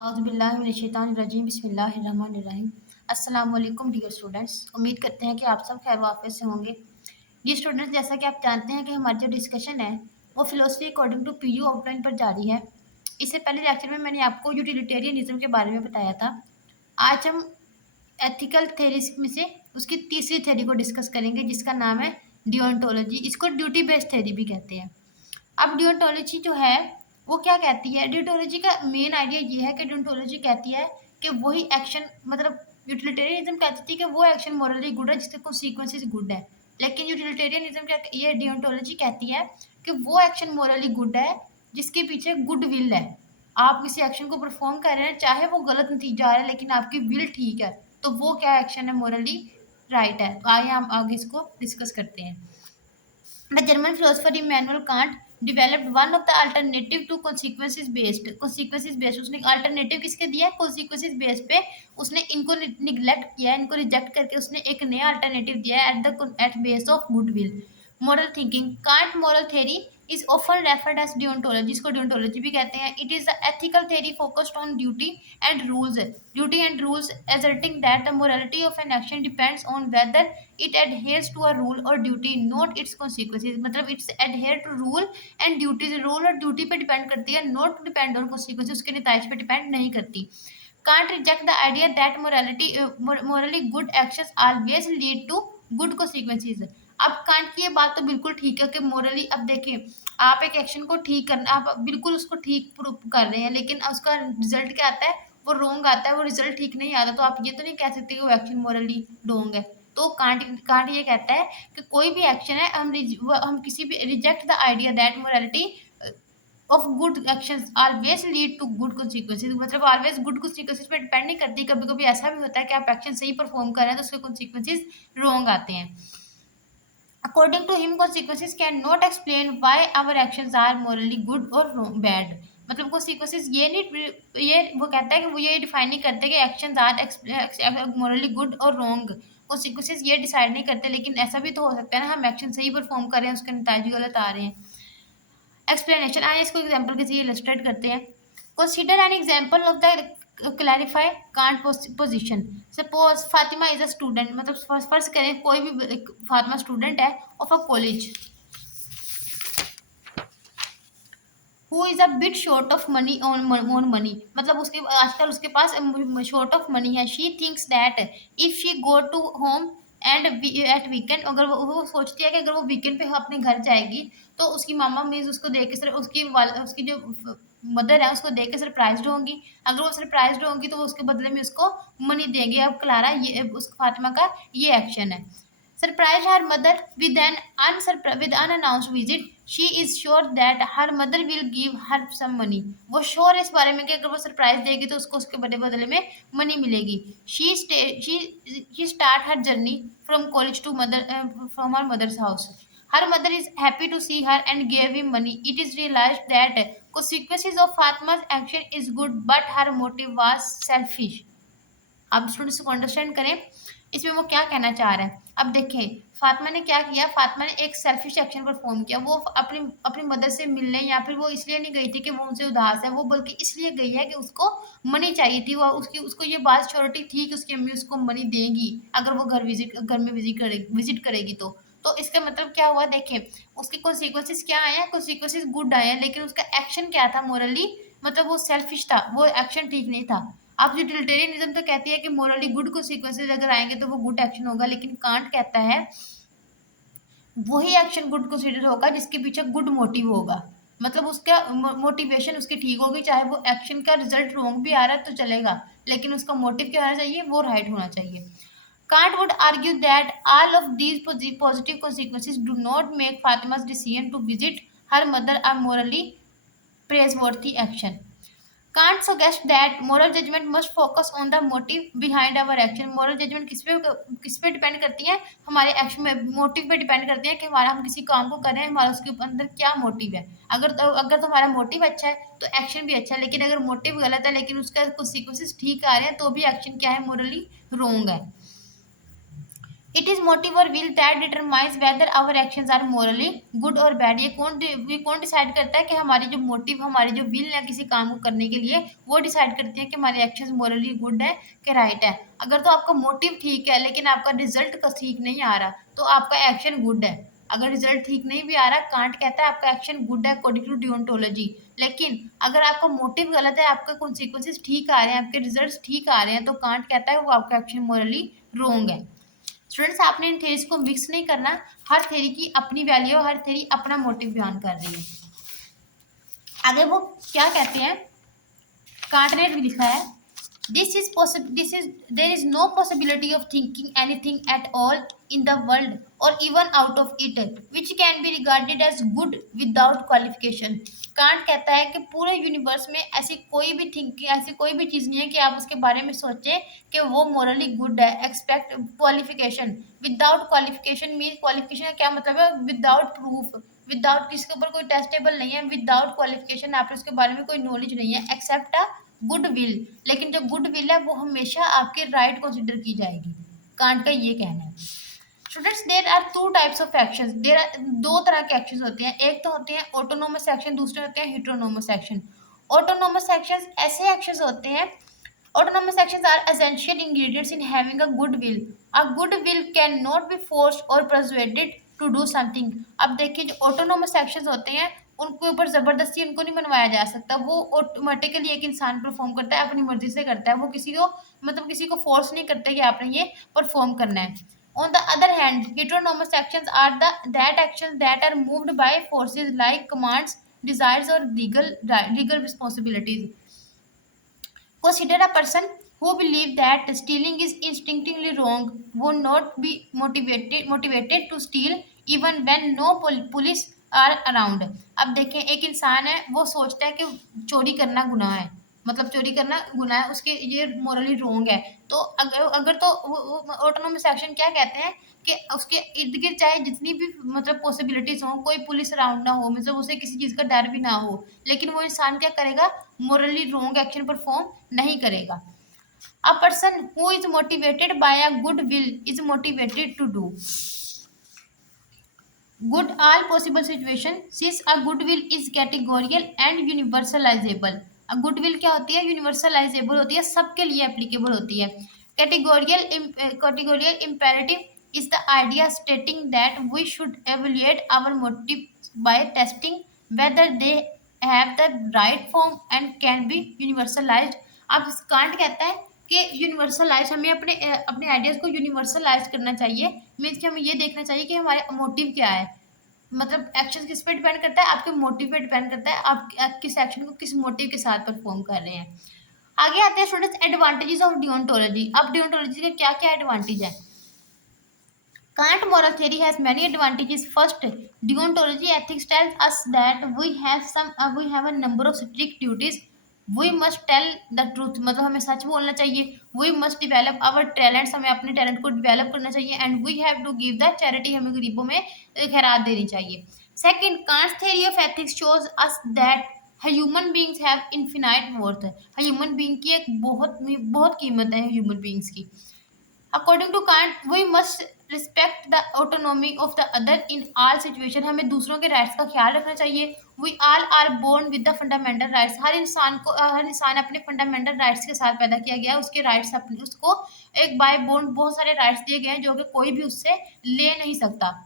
औज़ुबिल्लाहिमिनश्शैतानिर्रजीम बिस्मिल्लाहिर्रहमानिर्रहीम। अस्सलाम वालेकुम डियर स्टूडेंट्स, उम्मीद करते हैं कि आप सब खैर वाफ़ियत से होंगे। ये स्टूडेंट्स, जैसा कि आप जानते हैं कि हमारी जो डिस्कशन है वो philosophy according to PU outline पर जारी है। इससे पहले लेक्चर में मैंने आपको यूटिलिटेरियनिज़्म के बारे में बताया था। आज हम एथिकल थ्योरीज़ में से उसकी तीसरी थ्योरी को डिस्कस करेंगे, जिसका नाम है डिओन्टोलॉजी। इसको ड्यूटी बेस्ड थ्योरी भी कहते हैं। अब डिओन्टोलॉजी जो है वो क्या कहती है? डिओन्टोलॉजी का मेन आइडिया ये है कि डिओन्टोलॉजी कहती है कि वही एक्शन, मतलब यूटिलिटेरियनिज्म कहती थी कि वो एक्शन मॉरली गुड है जिसके कॉन्सिक्वेंसेस गुड है, लेकिन यूटिलिटेरियनिज्म क्या, ये डिओन्टोलॉजी कहती है कि वो एक्शन मॉरली गुड है जिसके पीछे गुड विल है। आप किसी एक्शन को परफॉर्म कर रहे हैं, चाहे वो गलत नतीजा आ रहा है लेकिन आपकी विल ठीक है, तो वो क्या एक्शन है, मॉरली राइट है। तो आइए हम आगे इसको डिस्कस करते हैं। The German philosopher Immanuel Kant developed one of the alternative to consequences based। उसने अल्टरनेटिव किसके दिया है? consequences based पे उसने इनको निगलेक्ट किया, इनको रिजेक्ट करके उसने एक नया अल्टरनेटिव दिया है at base of goodwill. Moral thinking, Kant moral theory is often referred as deontology। इसको deontology भी कहते हैं। It is the ethical theory focused on duty and rules, asserting that the morality of an action depends on whether it adheres to a rule or duty, not its consequences। मतलब it's adhere to rule and duty, rule और duty पे depend करती है, not depend on consequences, उसके नतीजे पे depend नहीं करती। Can't reject the idea that morally good actions always lead to good consequences। अब कांट की ये बात तो बिल्कुल ठीक है कि मोरली, अब देखिए आप एक एक्शन को ठीक करना, आप बिल्कुल उसको ठीक प्रूव कर रहे हैं, लेकिन उसका रिजल्ट क्या आता है? वो रोंग आता है, वो रिजल्ट ठीक नहीं आता, तो आप ये तो नहीं कह सकते कि वो एक्शन मोरली रोंग है। तो कांट कांट ये कहता है कि कोई भी एक्शन है, हम किसी भी reject the idea that morality of good actions always lead to good consequences. मतलब ऑलवेज गुड कॉन्सिक्वेंसेज पे डिपेंड नहीं करती, कभी कभी ऐसा भी होता है कि आप एक्शन सही परफॉर्म कर रहे हैं तो उसके कॉन्सिक्वेंसेज रॉन्ग आते हैं। According to him consequences can not explain why our actions are morally good और बैड। मतलब consequences ये नहीं, ये वो कहता है कि वो ये डिफाइन नहीं करते कि एक्शंस आर मोरली गुड और रॉन्ग। consequences ये डिसाइड नहीं करते, लेकिन ऐसा भी तो हो सकता है ना, हम एक्शन सही परफॉर्म कर रहे हैं, उसके नतीजे गलत आ रहे हैं। एक्सप्लेनेशन, आइए इसको एग्जाम्पल के जरिए इलस्ट्रेट करते हैं। Consider an example of the clarify Kant position. Suppose Fatima is a student, मतलब फर्स्ट करें कोई भी फातिमा स्टूडेंट है of a college who is a bit short of money on money. मतलब उसके आजकल उसके पास शॉर्ट ऑफ मनी है। She thinks that if she go to home and at weekend, अगर वो सोचती है कि अगर वो वीकेंड पे अपने घर जाएगी तो उसकी मामा मीन्स उसको देख के उसकी जो मदर है उसको देख के सरप्राइज होंगी। अगर वो सरप्राइज होंगी तो वो उसके बदले में उसको मनी देंगे। अब क्लारा ये उस फातिमा का ये एक्शन है। Surprise her mother with unannounced visit. She is sure that her mother will give her some money। वो श्योर है इस बारे में कि अगर वो सरप्राइज देगी तो उसको उसके बदले बदले में मनी मिलेगी। She start her journey from college to from her mother's house। Her mother is happy to see her and gave him money। It is realized that consequences of Fatma's action is good, but her motive was selfish। अब students को understand करें इसमें वो क्या कहना चाह रहा है। अब देखें फातिमा ने क्या किया, फातिमा ने एक सेल्फिश एक्शन परफॉर्म किया। वो अपनी अपनी मदर से मिलने, या फिर वो इसलिए नहीं गई थी कि वो उनसे उदास है, वो बल्कि इसलिए गई है कि उसको मनी चाहिए थी। वो उसको ये बात श्योरिटी थी कि उसकी अम्मी उसको मनी देगी अगर वो घर में विजिट करेगी तो इसका मतलब क्या हुआ, देखें उसके कॉन्सिक्वेंसेस क्या आए हैं, कॉन्सिक्वेंसेस गुड आए हैं, लेकिन उसका एक्शन क्या था मोरली, मतलब वो सेल्फिश था, वो एक्शन ठीक नहीं था। अब यूटिलिटेरियनिज्म तो कहती है कि मोरली गुड कॉन्सिक्वेंसेज अगर आएंगे तो वो गुड एक्शन होगा, लेकिन कांट कहता है वही एक्शन गुड कंसीडर होगा जिसके पीछे गुड मोटिव होगा। मतलब उसका मोटिवेशन उसकी ठीक होगी, चाहे वो एक्शन का रिजल्ट रॉन्ग भी आ रहा है तो चलेगा, लेकिन उसका मोटिव क्या होना चाहिए, वो राइट होना चाहिए। Kant would argue that all of these positive consequences do not make Fatima's decision to visit her mother a morally praiseworthy action। Kant suggests that moral judgment must focus on the motive behind our action। moral judgment किस पे depend करती है, हमारे action में motive पे depend करती है कि हमारा हम किसी काम को कर रहे हैं, हमारा उसके अंदर क्या मोटिव है। अगर हमारा मोटिव अच्छा है तो एक्शन भी अच्छा है, लेकिन अगर मोटिव गलत है लेकिन उसका कॉन्सिक्वेंसेस ठीक आ रहे हैं तो भी एक्शन क्या है, मोरली रॉन्ग है। इट इज मोटिव और will that determines whether our actions are morally good और बैड। ये कौन डिसाइड करता है कि हमारी जो मोटिव, हमारी जो विल है किसी काम को करने के लिए, वो डिसाइड करती है कि हमारे एक्शंस मोरली गुड है कि राइट है। अगर तो आपका मोटिव ठीक है लेकिन आपका रिजल्ट ठीक नहीं आ रहा तो आपका एक्शन गुड है। अगर रिजल्ट ठीक नहीं भी आ रहा, कांट कहता है आपका एक्शन गुड है अकॉर्डिंग टू डियोंटोलॉजी। लेकिन अगर आपका मोटिव गलत है, आपके कॉन्सिक्वेंसेस ठीक आ रहे हैं, आपके रिजल्ट्स ठीक आ रहे हैं, तो कांट कहता है वो आपका एक्शन मोरली रोंग है। स्टूडेंट्स, आपने इन थेरीज को मिक्स नहीं करना। हर थेरी की अपनी वैल्यू, हर थेरी अपना मोटिव बयान कर रही है। आगे वो क्या कहते हैं, कांट ने भी लिखा है, there is no possibility of thinking anything at all in the world or even out of it which can be regarded as good without qualification। Can't कहता है कि पूरे यूनिवर्स में ऐसी कोई भी थिंकिंग, ऐसी कोई भी चीज नहीं है कि आप उसके बारे में सोचें कि वो मोरली गुड है expect qualification. Without qualification mean, qualification का क्या मतलब है, विदाउट प्रूफ, विदाउट किसके ऊपर कोई टेस्टेबल नहीं है, विदाउट क्वालिफिकेशन, आप उसके बारे में कोई नॉलेज नहीं है, एक्सेप्ट अ गुड विल। लेकिन जो गुड विल है वो हमेशा आपके राइट कंसिडर की जाएगी। कांट का ये कहना है। Students, there are two types of actions. There are दो तरह के एक्शंस होते हैं, एक तो होते हैं ऑटोनोमस एक्शन, दूसरे होते हैं हेटेरोनोमस एक्शन। ऑटोनोमस एक्शंस ऐसे एक्शंस होते हैं, autonomous actions are essential ingredients in having a good will। A good will cannot be forced or persuaded to do something। अब देखिए, जो ऑटोनोमस एक्शंस होते हैं उनके ऊपर जबरदस्ती उनको नहीं मनवाया जा सकता, वो ऑटोमेटिकली एक इंसान परफॉर्म करता है, अपनी मर्जी से करता है, वो किसी को मतलब किसी को फोर्स नहीं करता कि आपने ये परफॉर्म करना है। On the other hand, heteronomous actions are that actions that are moved by forces like commands, desires or legal responsibilities। Consider a person who believes that stealing is instinctively wrong would not be motivated to steal even when no police are around। अब देखें, एक इंसान है वो सोचता है कि चोरी करना गुनाह है, मतलब चोरी करना गुनाह है, उसके ये मोरली रोंग है। तो अगर अगर तो ऑटोनोमस एक्शन क्या कहते हैं कि उसके इर्द गिर्द चाहे जितनी भी मतलब पॉसिबिलिटीज हो, कोई पुलिस अराउंड ना हो, मतलब उसे किसी चीज का डर भी ना हो, लेकिन वो इंसान क्या करेगा, मोरली रोंग एक्शन परफॉर्म नहीं करेगा। A person who is motivated by a good will is motivated to do good all possible situation since a good will is categorical and universalizable। a good will क्या होती है, universalizable होती है, सबके लिए applicable होती है। categorical imperative is the idea stating that we should evaluate our motives by testing whether they have the right form and can be universalized। अब कांट कहता है कि यूनिवर्सलाइज, हमें अपने अपने आइडियाज को यूनिवर्सलाइज करना चाहिए। मीन्स कि हमें ये देखना चाहिए कि हमारा मोटिव क्या है, मतलब एक्शन किस पे डिपेंड करता है, आपके मोटिव पे डिपेंड करता है, आप किस एक्शन को किस मोटिव के साथ परफॉर्म कर रहे हैं। आगे आते हैं स्टूडेंट्स एडवांटेजेस ऑफ डियोंटोलॉजी। अब डियोंटोलॉजी के क्या क्या एडवांटेज है। Kant moral theory has many advantages. First, deontology ethics tells us that we have a number of strict duties. We must tell the truth, मतलब हमें सच बोलना चाहिए। We must develop our talents, हमें अपने टैलेंट को develop करना चाहिए। And we have to give the charity, हमें गरीबों में खैरात देनी चाहिए। Second, Kant's theory of ethics shows us that human beings have infinite worth. Human being की एक बहुत बहुत कीमत है ह्यूमन बींग्स की। According to Kant, we must respect the autonomy of the other in all situation. हमें दूसरों के राइट्स का ख्याल रखना चाहिए। We all are born with the fundamental rights. हर इंसान अपने फंडामेंटल राइट्स के साथ पैदा किया गया है, उसके राइट्स अपने उसको एक बाय बोर्न बहुत सारे राइट्स दिए गए हैं जो कि कोई भी उससे ले नहीं सकता।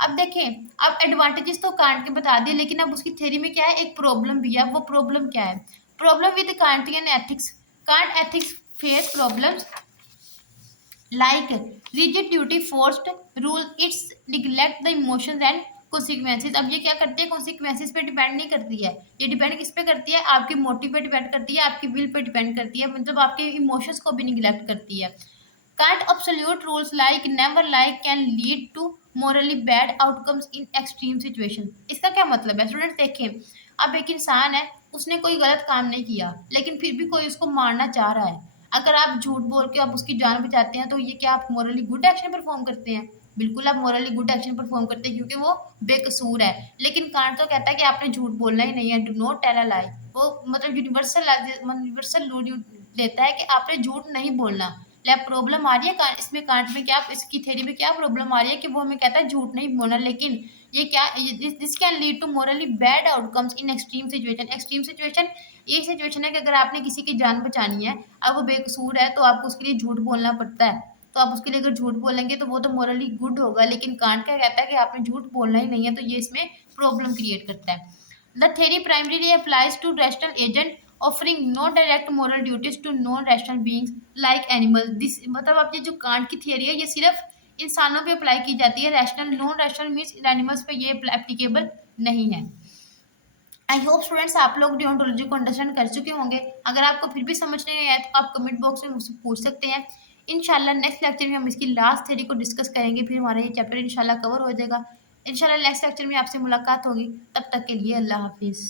अब देखें, अब एडवांटेजेस तो कांट के बता दिए, लेकिन अब उसकी थ्योरी में क्या है, एक प्रॉब्लम भी है। वो प्रॉब्लम क्या है, problem with Kantian ethics. Can't ethics face problems like rigid duty, forced rule, its neglect the emotions and consequences। अब ये क्या करती है, consequences पे डिपेंड नहीं करती है, ये डिपेंड किस पे करती है, आपके मोटिव पे डिपेंड करती है, आपकी विल पे डिपेंड करती है, मतलब आपके इमोशंस को भी निगलेक्ट करती है। Can't absolute rules like never lie can lead to morally bad outcomes in extreme situation। इसका क्या मतलब है स्टूडेंट्स, देखें, अब एक इंसान है, उसने कोई गलत काम नहीं किया, लेकिन फिर भी कोई उसको मारना चाह रहा है। अगर आप झूठ बोल के आप उसकी जान बचाते हैं तो ये क्या आप मोरली गुड एक्शन परफॉर्म करते हैं? बिल्कुल आप मोरली गुड एक्शन परफॉर्म करते हैं, क्योंकि वो बेकसूर है। लेकिन कांट तो कहता है कि आपने झूठ बोलना ही नहीं है, डू नॉट टेल अ लाई। वो मतलब यूनिवर्सल यूनिवर्सल रूल देता है कि आपने झूठ नहीं बोलना, प्रॉब्लम आ रही है इसमें कांट में, क्या इसकी थ्योरी में क्या प्रॉब्लम आ रही है कि वो हमें कहता है झूठ नहीं बोलना, लेकिन ये क्या, this can lead to morally bad outcomes in extreme situation. Extreme situation ये सिचुएशन है कि अगर आपने किसी की जान बचानी है, अब वो बेकसूर है, तो आपको उसके लिए झूठ बोलना पड़ता है। तो आप उसके लिए अगर झूठ बोलेंगे तो वो तो मोरली गुड होगा, लेकिन कांट क्या कहता है कि आपने झूठ बोलना ही नहीं है, तो ये इसमें प्रॉब्लम क्रिएट करता है। The theory primarily applies to rational agent offering no direct moral duties to non rational beings like animal. This मतलब अब ये जो कांट की थियरी है ये सिर्फ इंसानों पे अप्लाई की जाती है, rational non rational means animals पे ये एप्लीकेबल नहीं है। आई होप स्टूडेंट्स आप लोग डिओन्टोलॉजी को अंडरस्टैंड कर चुके होंगे। अगर आपको फिर भी समझ नहीं आया तो आप कमेंट बॉक्स में मुझसे पूछ सकते हैं। इंशाल्लाह नेक्स्ट लेक्चर में हम इसकी लास्ट थ्योरी को डिस्कस करेंगे, फिर हमारा ये चैप्टर इंशाल्लाह कवर हो जाएगा। इंशाल्लाह नेक्स्ट लेक्चर में आपसे मुलाकात होगी, तब तक के लिए अल्लाह हाफिज़।